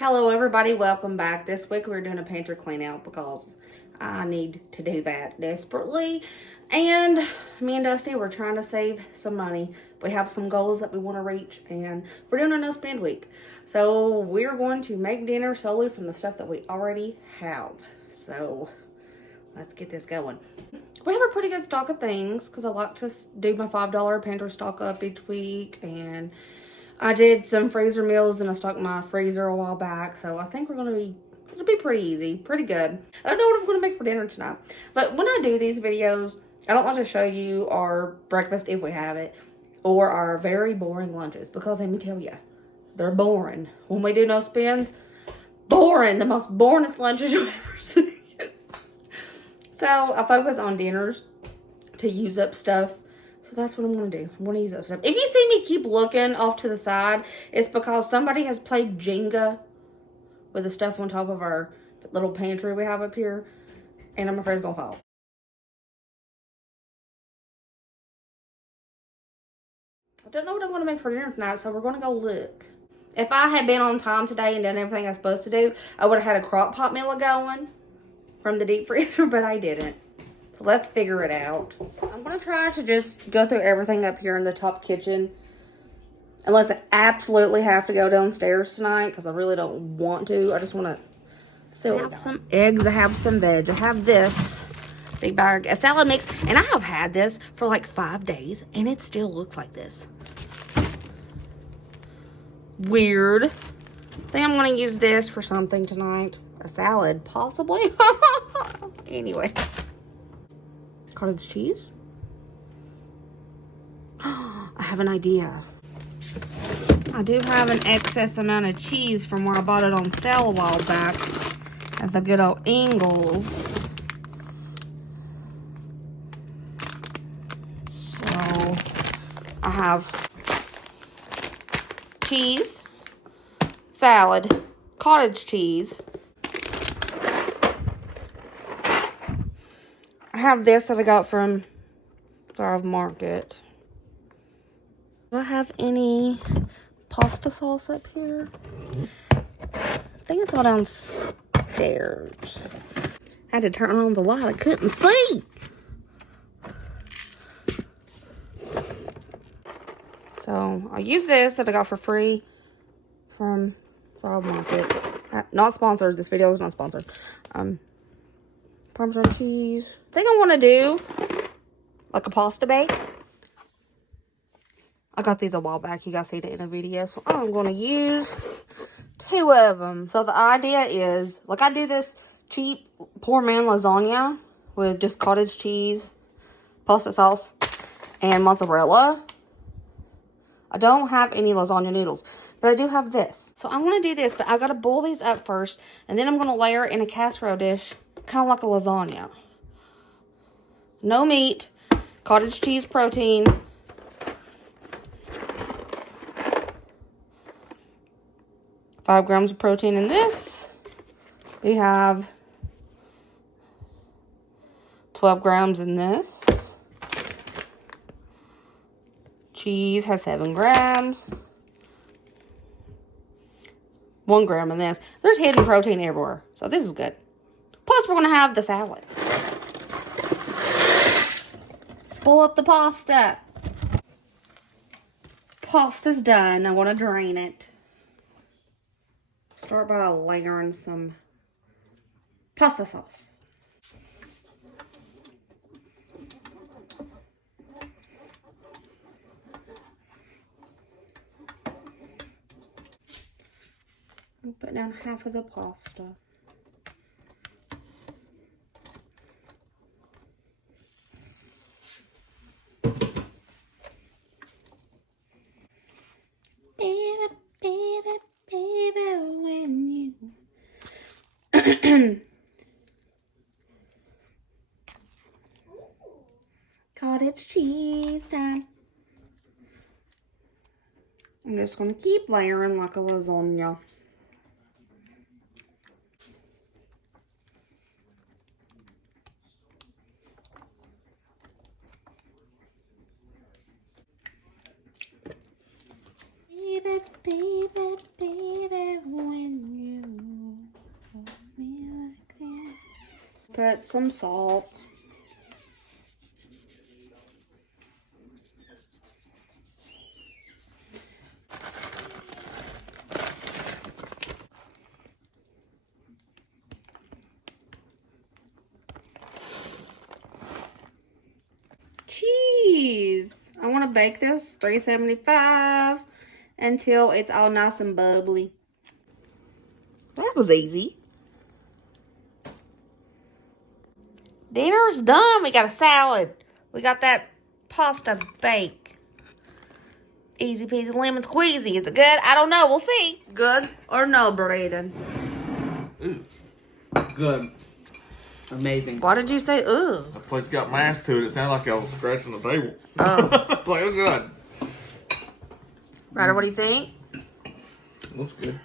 Hello everybody, welcome back. This week we're doing a pantry clean out because I need to do that desperately. And me and Dusty, we're trying to save some money. We have some goals that we want to reach and we're doing a no spend week. So we're going to make dinner solely from the stuff that we already have. So let's get this going. We have a pretty good stock of things because I like to do my $5 pantry stock up each week, and I did some freezer meals and I stocked my freezer a while back. So I think it'll be pretty easy, pretty good. I don't know what I'm going to make for dinner tonight. But when I do these videos, I don't like to show you our breakfast if we have it, or our very boring lunches, because let me tell you, they're boring. When we do no spends, boring. The most boringest lunches you've ever seen. So I focus on dinners to use up stuff. So that's what I'm going to do. I'm going to use up stuff. If you see me keep looking off to the side, it's because somebody has played Jenga with the stuff on top of our little pantry we have up here. And I'm afraid it's going to fall. I don't know what I'm going to make for dinner tonight, so we're going to go look. If I had been on time today and done everything I was supposed to do, I would have had a Crockpot meal going from the deep freezer, but I didn't. So let's figure it out. I'm going to try to just go through everything up here in the top kitchen. Unless I absolutely have to go downstairs tonight, because I really don't want to. I just want to see what I have some eggs. I have some veg. I have this big bag of salad mix. And I have had this for like 5 days, and it still looks like this. Weird. I think I'm going to use this for something tonight. A salad, possibly. Anyway. Cottage cheese. I have an idea. I do have an excess amount of cheese from where I bought it on sale a while back at the good old Ingles. So I have cheese, salad, cottage cheese. I have this that I got from Thrive Market. Do I have any pasta sauce up here? I think it's all downstairs. I had to turn on the light. I couldn't see. So I use this that I got for free from Thrive Market. Not sponsored. This video is not sponsored. Parmesan cheese. I think I want to do like a pasta bake. I got these a while back. You guys see it in a video. So I'm going to use 2 of them. So the idea is, like, I do this cheap poor man lasagna with just cottage cheese, pasta sauce, and mozzarella. I don't have any lasagna noodles, but I do have this. So I'm going to do this, but I got to boil these up first, and then I'm going to layer it in a casserole dish, kind of like a lasagna. No meat, cottage cheese protein. Five grams of protein in this. We have 12 grams in this. Cheese has 7 grams. 1 gram in this. There's hidden protein everywhere, so this is good. Plus, we're going to have the salad. Let's pull up the pasta. Pasta's done. I want to drain it. Start by layering some pasta sauce. I'll put down half of the pasta. Baby, baby, baby, when you cottage cheese time. I'm just going to keep layering like a lasagna. Baby, baby, baby, when you put some salt. Cheese. I want to bake this 375 until it's all nice and bubbly. That was easy. Dinner's done. We got a salad. We got that pasta bake. Easy peasy lemon squeezy. Is it good? I don't know. We'll see. Good or no, Braden? Ooh. Good. Amazing. Why did you say ooh? That place got mass to it. It sounded like I was scratching the table. Oh. It's like, oh, good. Ryder, what do you think? Looks good.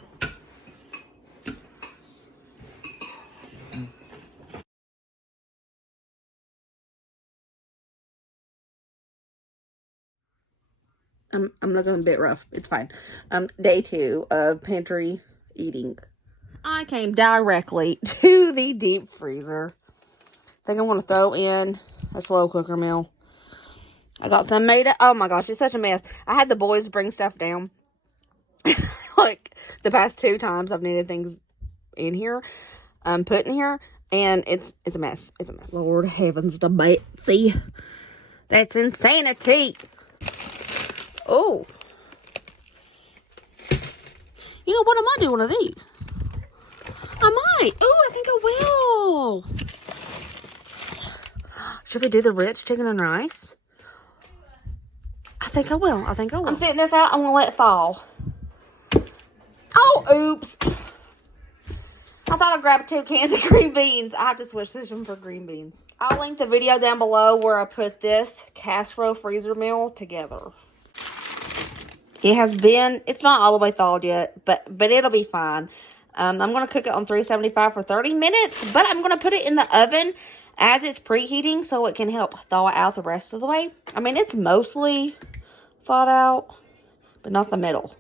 I'm looking a bit rough. It's fine. Day 2 of pantry eating. I came directly to the deep freezer. I think I'm going to throw in a slow cooker meal. I got some made up. Oh my gosh, it's such a mess. I had the boys bring stuff down. Like the past 2 times I've needed things in here, put in here, and it's a mess. It's a mess. Lord heavens to Betsy. That's insanity. Oh. You know what? I might do one of these. I might. Oh, I think I will. Should we do the Ritz chicken and rice? I think I will. I'm sitting this out. I'm going to let it fall. Oh, oops. I thought I grabbed 2 cans of green beans. I have to switch this one for green beans. I'll link the video down below where I put this casserole freezer meal together. It's not all the way thawed yet, but it'll be fine. I'm going to cook it on 375 for 30 minutes, but I'm going to put it in the oven as it's preheating so it can help thaw it out the rest of the way. I mean, it's mostly thawed out, but not the middle.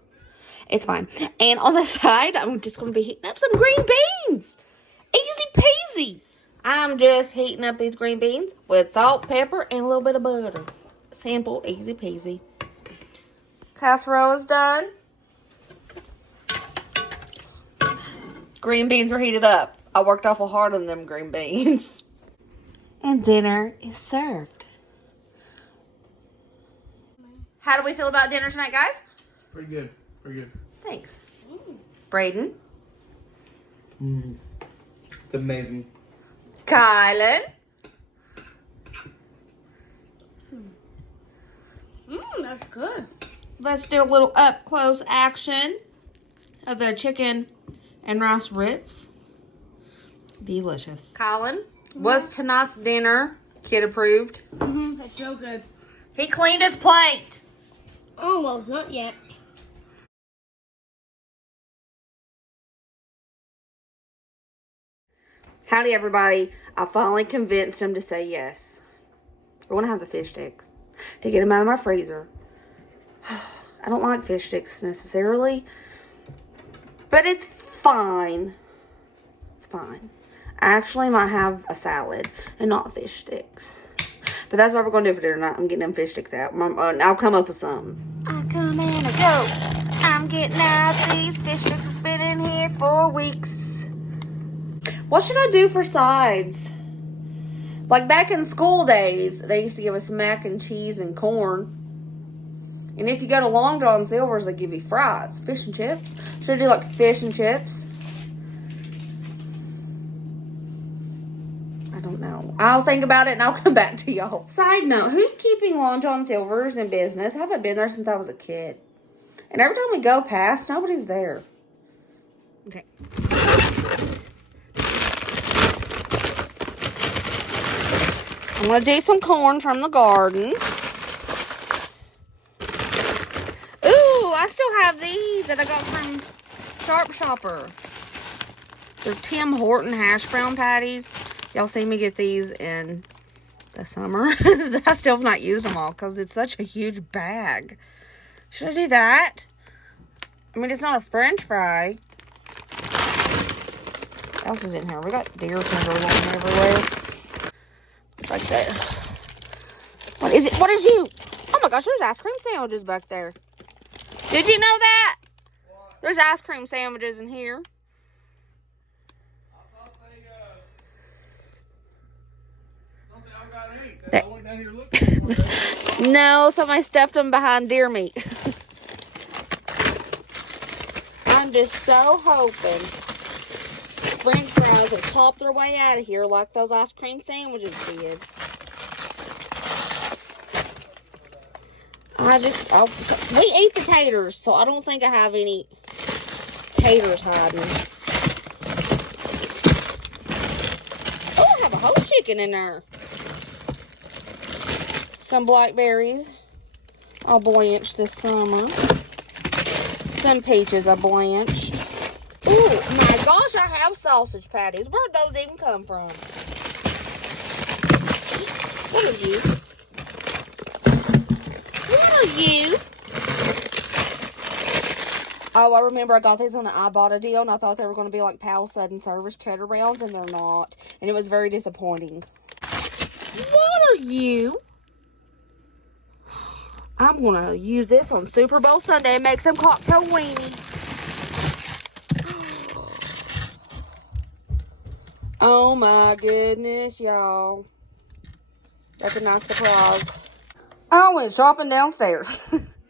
It's fine. And on the side, I'm just going to be heating up some green beans. Easy peasy. I'm just heating up these green beans with salt, pepper, and a little bit of butter. Simple, easy peasy. Casserole is done. Green beans are heated up. I worked awful hard on them green beans. And dinner is served. How do we feel about dinner tonight, guys? Pretty good. Pretty good. Thanks. Braden. It's amazing. Kylan. That's good. Let's do a little up close action of the chicken and rice Ritz. Delicious. Colin, was tonight's dinner kid approved? That's so good. He cleaned his plate. Almost, not yet. Howdy, everybody. I finally convinced him to say yes. I want to have the fish sticks to get them out of my freezer. I don't like fish sticks necessarily, but it's fine. It's fine. I actually might have a salad and not fish sticks. But that's what we're going to do for dinner tonight. I'm getting them fish sticks out. I'll come up with some. I come and I go. I'm getting out these fish sticks. It's been in here for weeks. What should I do for sides? Like back in school days, they used to give us mac and cheese and corn. And if you go to Long John Silver's, they give you fries. Fish and chips. Should I do like fish and chips? I don't know. I'll think about it and I'll come back to y'all. Side note, who's keeping Long John Silver's in business? I haven't been there since I was a kid. And every time we go past, nobody's there. Okay. I'm going to do some corn from the garden. Ooh, I still have these that I got from Sharp Shopper. They're Tim Horton hash brown patties. Y'all see me get these in the summer. I still have not used them all because it's such a huge bag. Should I do that? I mean, it's not a French fry. What else is in here? We got deer tenderloin everywhere. Right there. What is it? What is you? Oh my gosh, there's ice cream sandwiches back there. Did you know that? There's ice cream sandwiches in here. No, somebody stuffed them behind deer meat. I'm just so hoping French fries will pop their way out of here like those ice cream sandwiches did. We eat the taters, so I don't think I have any taters hiding. Oh, I have a whole chicken in there. Some blackberries I'll blanch this summer. Some peaches I blanched. Oh my gosh, I have sausage patties. Where'd those even come from? What are you? What are you? Oh, I remember I got these on an Ibotta deal, and I thought they were going to be like Pal Sudden Service cheddar rounds, and they're not. And it was very disappointing. What are you? I'm going to use this on Super Bowl Sunday and make some cocktail weenies. Oh my goodness, y'all. That's a nice surprise. I went shopping downstairs.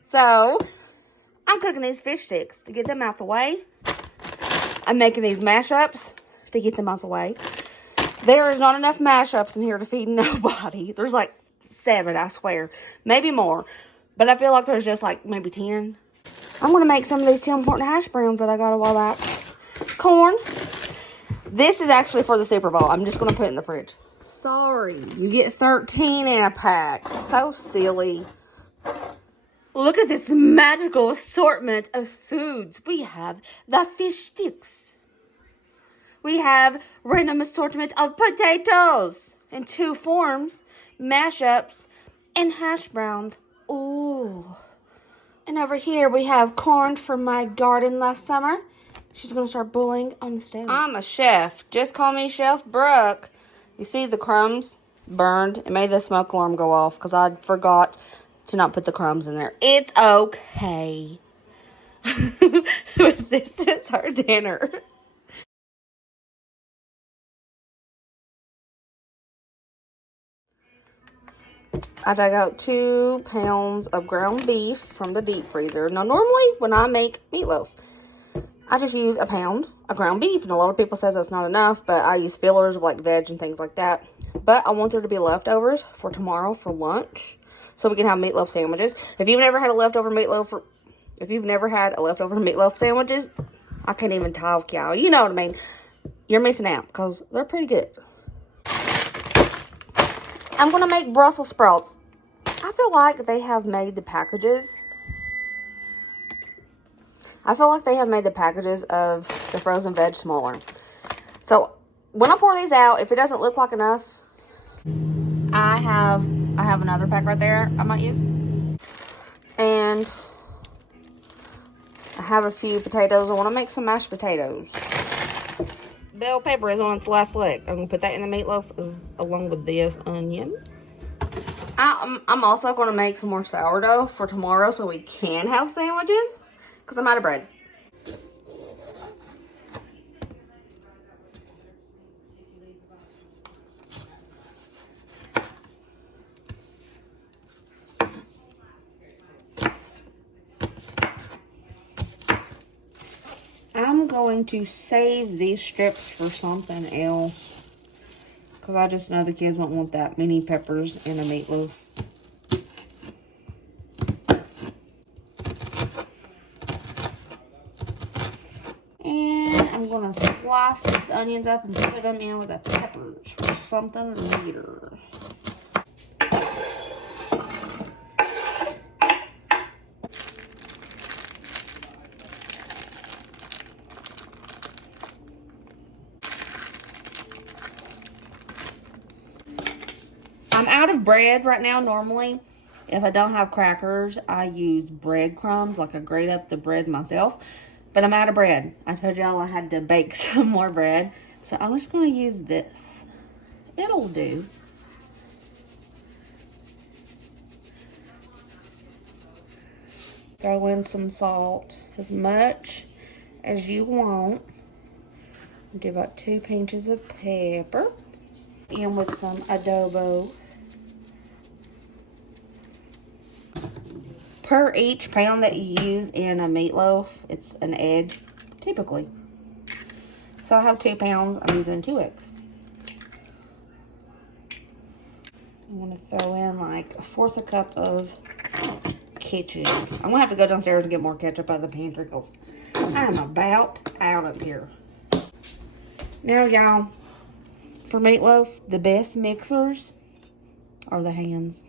So, I'm cooking these fish sticks to get them out the way. I'm making these mashups to get them out the way. There is not enough mashups in here to feed nobody. There's like 7, I swear. Maybe more. But I feel like there's just like maybe 10. I'm going to make some of these Tim Horton hash browns that I got a while back. Corn. This is actually for the Super Bowl. I'm just going to put it in the fridge. Sorry. You get 13 in a pack. So silly. Look at this magical assortment of foods. We have the fish sticks. We have random assortment of potatoes in 2 forms, mashups, and hash browns. Ooh. And over here we have corn from my garden last summer. She's going to start bullying on the stove. I'm a chef. Just call me Chef Brooke. You see the crumbs burned? It made the smoke alarm go off because I forgot to not put the crumbs in there. It's okay. This is our dinner. I dug out 2 pounds of ground beef from the deep freezer. Now, normally when I make meatloaf, I just use a pound of ground beef. And a lot of people says that's not enough, but I use fillers of like veg and things like that. But I want there to be leftovers for tomorrow for lunch, so we can have meatloaf sandwiches. If you've never had a leftover meatloaf, sandwiches, I can't even talk, y'all. You know what I mean. You're missing out because they're pretty good. I'm going to make Brussels sprouts. I feel like they have made the packages. of the frozen veg smaller. So when I pour these out, if it doesn't look like enough, I have another pack right there I might use. And I have a few potatoes. I want to make some mashed potatoes. Bell pepper is on its last leg. I'm going to put that in the meatloaf along with this onion. I'm also going to make some more sourdough for tomorrow so we can have sandwiches because I'm out of bread. I'm going to save these strips for something else because I just know the kids won't want that many peppers in a meatloaf. And I'm going to slice these onions up and put them in with the peppers for something later. I'm out of bread right now. Normally, if I don't have crackers, I use breadcrumbs. Like I grate up the bread myself. But I'm out of bread. I told y'all I had to bake some more bread. So I'm just going to use this. It'll do. Throw in some salt, as much as you want. Do about 2 pinches of pepper. In with some adobo. Per each pound that you use in a meatloaf, it's an egg, typically. So I have 2 pounds, I'm using 2 eggs. I'm gonna throw in like 1/4 cup of ketchup. I'm gonna have to go downstairs and get more ketchup out of the pantry because I'm about out up here. Now, y'all, for meatloaf, the best mixers are the hands.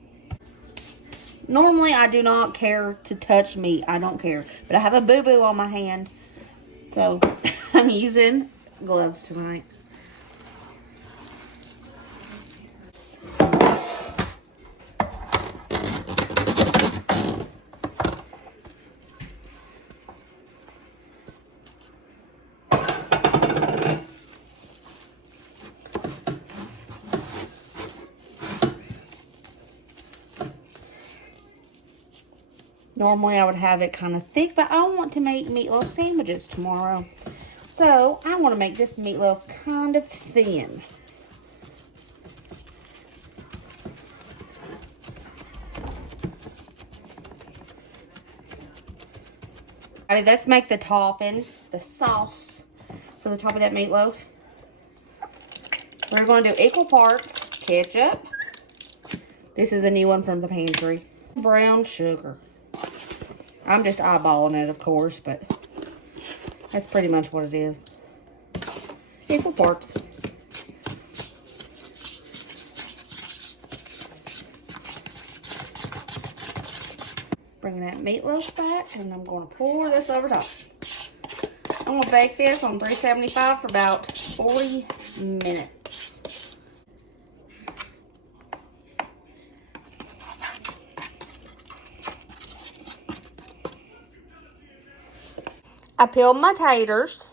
Normally, I do not care to touch meat. I don't care. But I have a boo-boo on my hand. So, I'm using gloves tonight. Normally, I would have it kind of thick, but I want to make meatloaf sandwiches tomorrow. So, I want to make this meatloaf kind of thin. Alrighty, let's make the topping, the sauce for the top of that meatloaf. We're going to do equal parts ketchup. This is a new one from the pantry. Brown sugar. I'm just eyeballing it, of course, but that's pretty much what it is. Equal parts. Bring that meatloaf back, and I'm going to pour this over top. I'm going to bake this on 375 for about 40 minutes. I peeled my taters,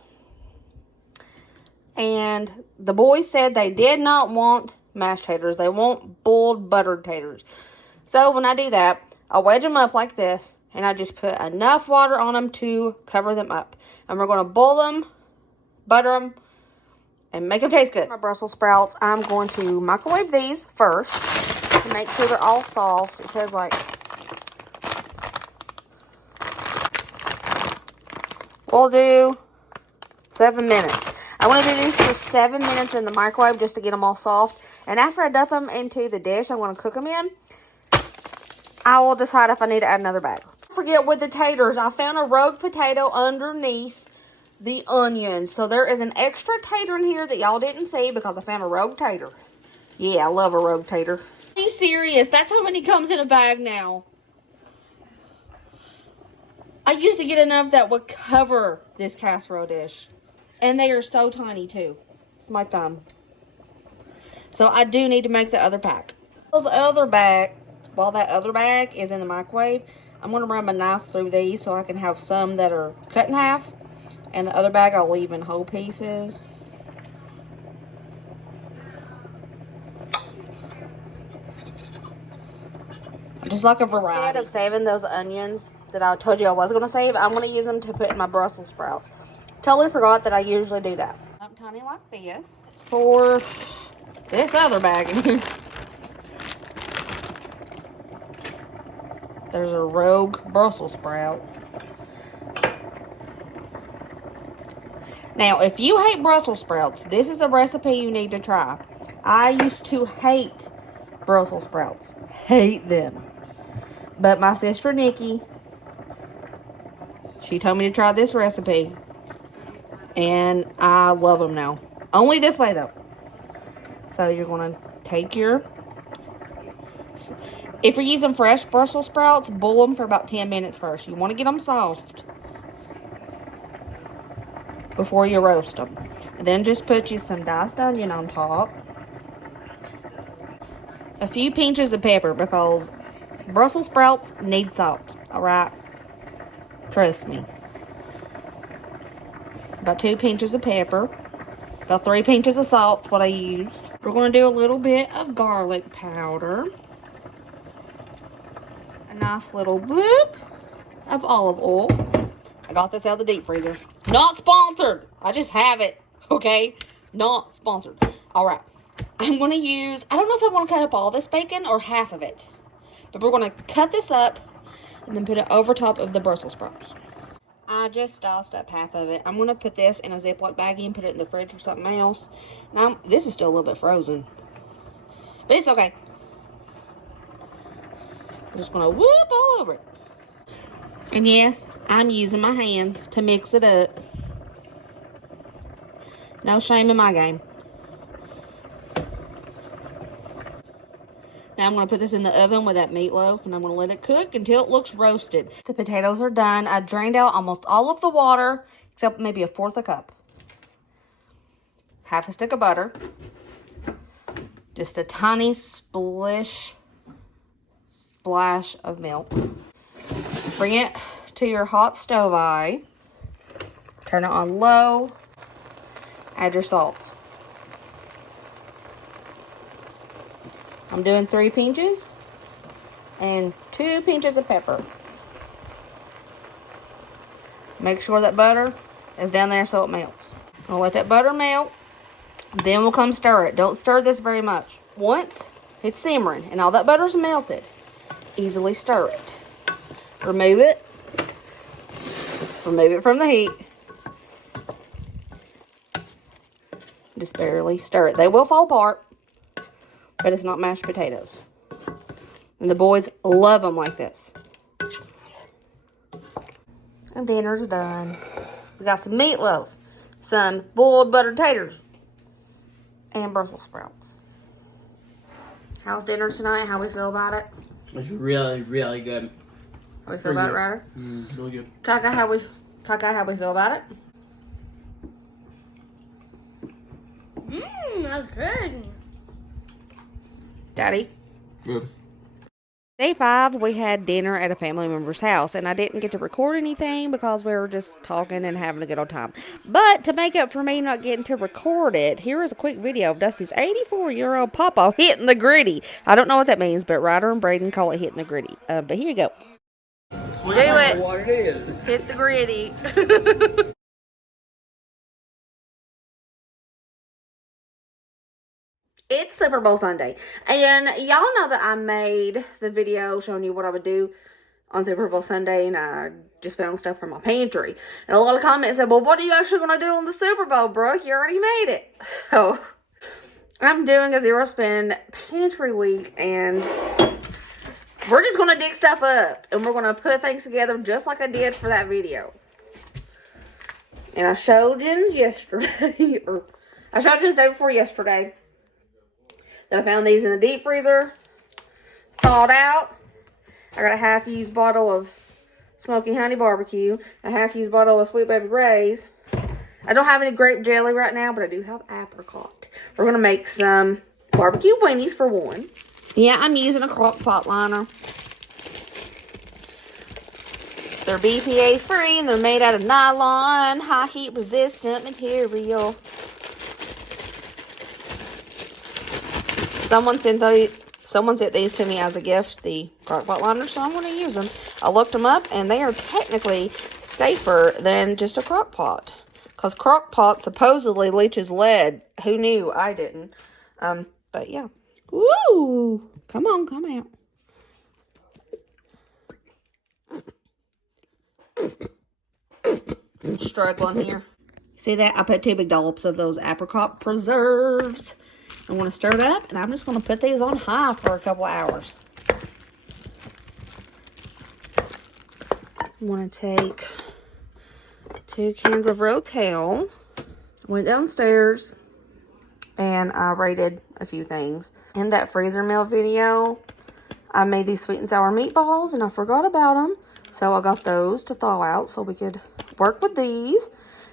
and the boys said they did not want mashed taters. They want boiled buttered taters. So when I do that, I wedge them up like this, and I just put enough water on them to cover them up. And we're going to boil them, butter them, and make them taste good. My Brussels sprouts, I'm going to microwave these first to make sure they're all soft. It says like, we'll do 7 minutes. I want to do these for 7 minutes in the microwave just to get them all soft. And after I dump them into the dish I'm going to cook them in, I will decide if I need to add another bag. Don't forget with the taters, I found a rogue potato underneath the onions. So there is an extra tater in here that y'all didn't see because I found a rogue tater. Yeah, I love a rogue tater. Are you serious? That's how many comes in a bag now. I used to get enough that would cover this casserole dish. And they are so tiny too. It's my thumb. So I do need to make the other pack. While that other bag is in the microwave, I'm going to run my knife through these so I can have some that are cut in half. And the other bag I'll leave in whole pieces. Just like a variety. Instead of saving those onions that I told you I was going to save, I'm going to use them to put in my Brussels sprouts. Totally forgot that I usually do that. Up tiny like this for this other bag. There's a rogue Brussels sprout. Now, if you hate Brussels sprouts, this is a recipe you need to try. I used to hate Brussels sprouts. Hate them. But my sister Nikki, she told me to try this recipe. And I love them now. Only this way, though. So, you're going to take your... If you're using fresh Brussels sprouts, boil them for about 10 minutes first. You want to get them soft before you roast them. And then just put you some diced onion on top. A few pinches of pepper because Brussels sprouts need salt. Alright? Trust me. About 2 pinches of pepper. About 3 pinches of salt is what I used. We're going to do a little bit of garlic powder. A nice little bloop of olive oil. I got this out of the deep freezer. Not sponsored. I just have it. Okay? Not sponsored. All right. I'm going to use, I don't know if I want to cut up all this bacon or half of it. But we're going to cut this up and then put it over top of the Brussels sprouts. I just diced up half of it. I'm going to put this in a Ziploc baggie and put it in the fridge or something else. Now, this is still a little bit frozen. But it's okay. I'm just going to whoop all over it. And yes, I'm using my hands to mix it up. No shame in my game. Now I'm going to put this in the oven with that meatloaf, and I'm going to let it cook until it looks roasted. The potatoes are done. I drained out almost all of the water, except maybe a fourth a cup. Half a stick of butter. Just a tiny splash of milk. Bring it to your hot stove eye. Turn it on low. Add your salt. I'm doing 3 pinches and 2 pinches of pepper. Make sure that butter is down there so it melts. I'll let that butter melt. Then we'll come stir it. Don't stir this very much. Once it's simmering and all that butter's melted, easily stir it. Remove it. Remove it from the heat. Just barely stir it. They will fall apart, but it's not mashed potatoes. And the boys love them like this. And dinner's done. We got some meatloaf, some boiled buttered taters, and Brussels sprouts. How's dinner tonight? How we feel about it? It's really, really good. How we feel about it, Ryder? Really good. Kaka, how we feel about it? That's good. Daddy? Good. Day 5, we had dinner at a family member's house, and I didn't get to record anything because we were just talking and having a good old time. But to make up for me not getting to record it, here is a quick video of Dusty's 84-year-old papa hitting the gritty. I don't know what that means, but Ryder and Braden call it hitting the gritty. But here you go. Do it. What it is. Hit the gritty. It's Super Bowl Sunday, and y'all know that I made the video showing you what I would do on Super Bowl Sunday, and I just found stuff from my pantry. And a lot of comments said, well, what are you actually going to do on the Super Bowl, Brooke? You already made it. So, I'm doing a zero spend pantry week, and we're just going to dig stuff up, and we're going to put things together just like I did for that video. And I showed you yesterday, or I showed you the day before yesterday, I found these in the deep freezer, thawed out. I got a half-used bottle of Smoky Honey Barbecue, a half-used bottle of Sweet Baby Ray's. I don't have any grape jelly right now, but I do have apricot. We're going to make some barbecue weenies for one. Yeah, I'm using a Crockpot liner. They're BPA free and they're made out of nylon, high heat resistant material. Someone sent these to me as a gift, the Crockpot liners, so I'm going to use them. I looked them up, and they are technically safer than just a Crockpot. Because Crockpot supposedly leaches lead. Who knew? I didn't. But yeah. Woo! Come on, come out. Struggling here. See that? I put 2 big dollops of those apricot preserves. I want to stir it up, and I'm just going to put these on high for a couple hours. I'm going to take 2 cans of Rotel. Went downstairs, and I rated a few things. In that freezer meal video, I made these sweet and sour meatballs, and I forgot about them. So I got those to thaw out so we could work with these.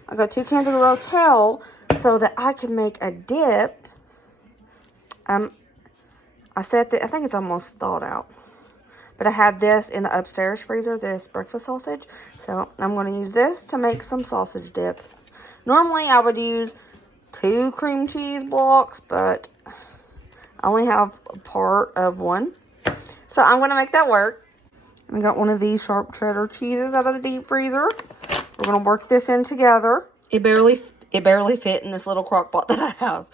I got 2 cans of Rotel so that I could make a dip. I think it's almost thawed out. But I had this in the upstairs freezer, this breakfast sausage. So I'm going to use this to make some sausage dip. Normally I would use 2 cream cheese blocks, but I only have a part of one. So I'm going to make that work. I got one of these sharp cheddar cheeses out of the deep freezer. We're gonna work this in together. It barely fit in this little crock pot that I have.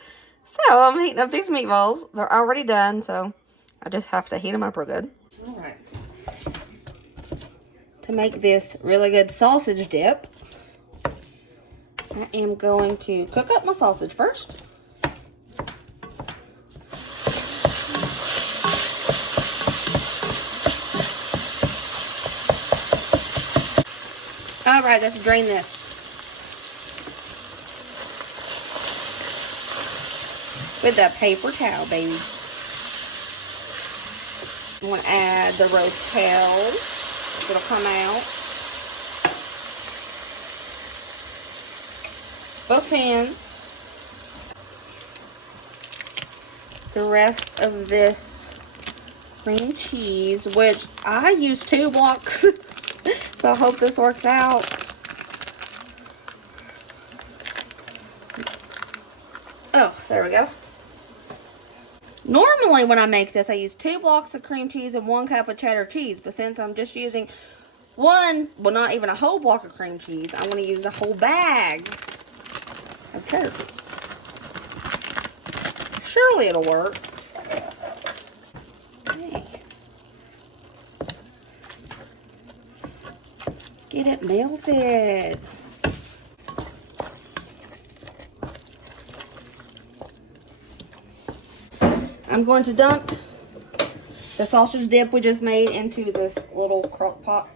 So I'm heating up these meatballs. They're already done, so I just have to heat them up real good. All right. To make this really good sausage dip, I am going to cook up my sausage first. All right, let's drain this. With that paper towel, baby. I'm going to add the roast tails. It'll come out. Both hands. The rest of this cream cheese, which I used 2 blocks. So I hope this works out. Oh, there we go. Normally when I make this, I use 2 blocks of cream cheese and 1 cup of cheddar cheese. But since I'm just using well, not even a whole block of cream cheese, I'm going to use a whole bag of cheddar cheese. Surely it'll work. Okay. Let's get it melted. I'm going to dump the sausage dip we just made into this little crock pot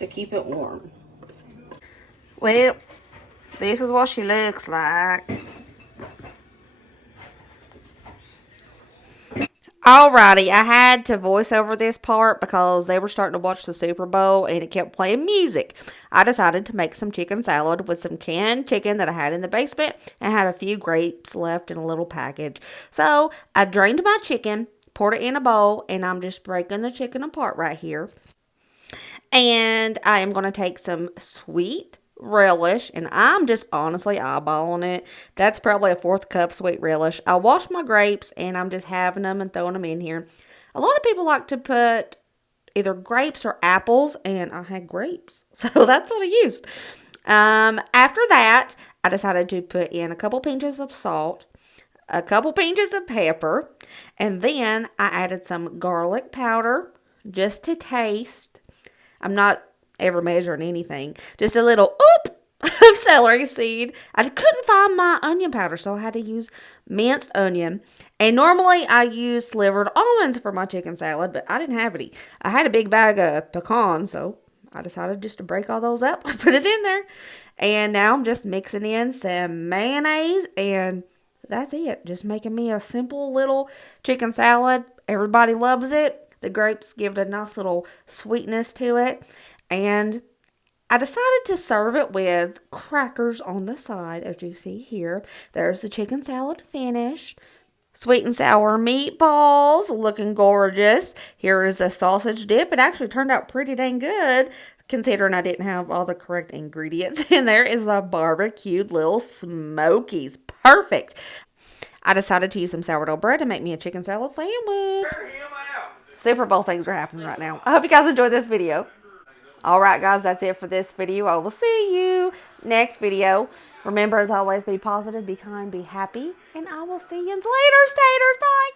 to keep it warm. Well, this is what she looks like. Alrighty, I had to voice over this part because they were starting to watch the Super Bowl and it kept playing music. I decided to make some chicken salad with some canned chicken that I had in the basement and had a few grapes left in a little package. So I drained my chicken, poured it in a bowl, and I'm just breaking the chicken apart right here. And I am going to take some sweet relish, and I'm just honestly eyeballing it. That's probably a 4th cup sweet relish. I washed my grapes and I'm just having them and throwing them in here. A lot of people like to put either grapes or apples, and I had grapes, so that's what I used. After that, I decided to put in a couple pinches of salt, a couple pinches of pepper, and then I added some garlic powder just to taste. I'm not ever measuring anything. Just a little of celery seed. I couldn't find my onion powder, so I had to use minced onion. And normally I use slivered almonds for my chicken salad, but I didn't have any. I had a big bag of pecans, so I decided just to break all those up and put it in there. And now I'm just mixing in some mayonnaise, and that's it. Just making me a simple little chicken salad. Everybody loves it. The grapes give it a nice little sweetness to it. And I decided to serve it with crackers on the side, as you see here. There's the chicken salad finished. Sweet and sour meatballs, looking gorgeous. Here is the sausage dip. It actually turned out pretty dang good, considering I didn't have all the correct ingredients. And there is the barbecued little smokies. Perfect. I decided to use some sourdough bread to make me a chicken salad sandwich. Super Bowl things are happening right now. I hope you guys enjoyed this video. Alright guys, that's it for this video. I will see you next video. Remember, as always, be positive, be kind, be happy, and I will see you later, Staters. Bye!